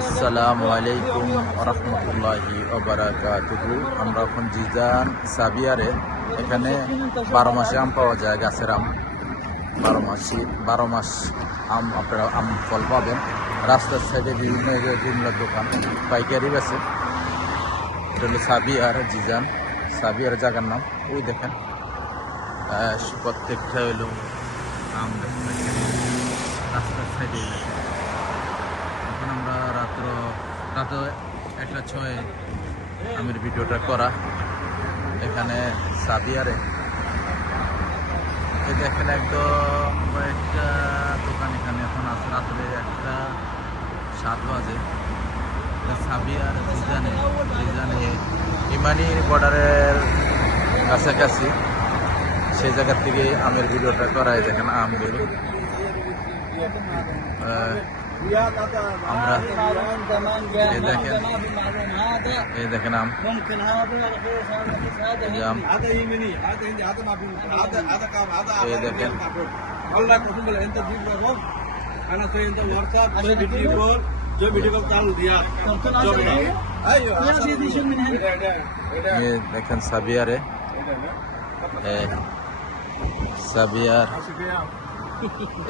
আসসালামু আলাইকুম রহমতুল্লাহি ওবারাকাতুহু। আমরা এখন জিজান সাবিয়ারে, এখানে 12 মাসে আম পাওয়া যায়, গাছের আম। 12 মাস আম আপনারা আম ফল পাবেন। রাস্তার সাইডে বিভিন্ন বিভিন্ন দোকান পাইকারি বেছে। এটা হলো সাবিয়ার জিজান, সাবিয়ার জায়গার নাম। ওই দেখেন প্রত্যেকটা হলো আম রাস্তার সাইডে। এখন আমরা রাত 1:06 আমের ভিডিওটা করা এখানে সাবিয়ারে। এই দেখেন একদম কয়েকটা দোকান এখানে এখন আছে। রাত্রে 1:07 বাজে। সাবিয়ার জিজানে ইমানি বর্ডারের কাছাকাছি, সেই জায়গার থেকে আমের ভিডিওটা করা। এই দেখেন আমগুলো আমরা এই দেখেন আম, এই দেখেন দেখেন সাবিয়ারে, সাবিয়ার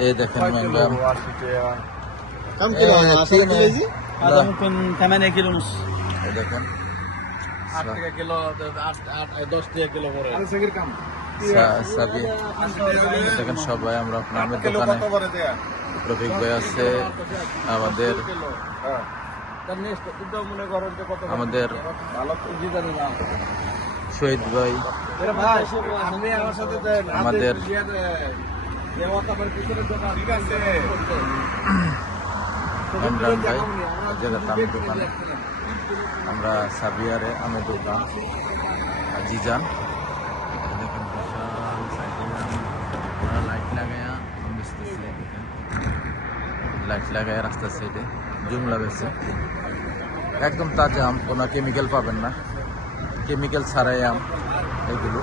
এই দেখেন ম্যাঙ্গাম। كم كيلو هذا؟ 10 كيلو يجي؟ هذا ممكن 8 كيلو ونص. দেখেন 8 كيلو 10 كيلو করে। আর সেগির কাম সাবিয়া দেখেন সবাই আমরা আমের দোকানে। রফিক ভাই আছে, আমাদের শহীদ ভাই, আমাদের ইমরান ভাই, আমের দোকানে। আমরা সাবিয়ারে আমের দোকান জিজান। দেখেন বিশাল সাইকেল লাইট লাগায়া বেচতেছে। লাইট লাগায় রাস্তার সাইডে জুমলা বেছে। একদম তাজা আম, কোনো কেমিক্যাল পাবেন না, কেমিক্যাল ছাড়াই আম এগুলো।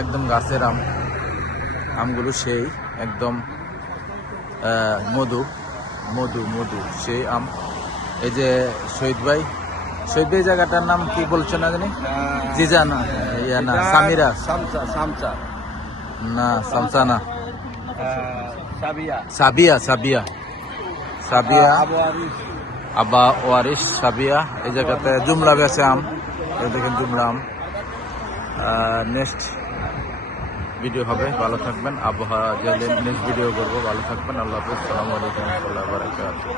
একদম গাছের আম, আমগুলো সেই একদম মধু মধু মধু সেই আম। এই যে শহীদ ভাই জায়গাটার নাম কি বলছো না জানি? জিজান ইয়া না সামিরা, না সামসা না, সাবিয়া আবা ওয়ারিস সাবিয়া। এই জায়গাতে জুমলা বেছে আম। এই দেখেন জুমলা আম। নেক্সট ভিডিও হবে, ভালো থাকবেন। আবহাওয়া নেক্সট ভিডিও করবো, ভালো থাকবেন। আল্লাহ হাফেজ, আসসালামু আলাইকুম ওয়া রাহমাতুল্লাহি ওয়া বারাকাতুহু।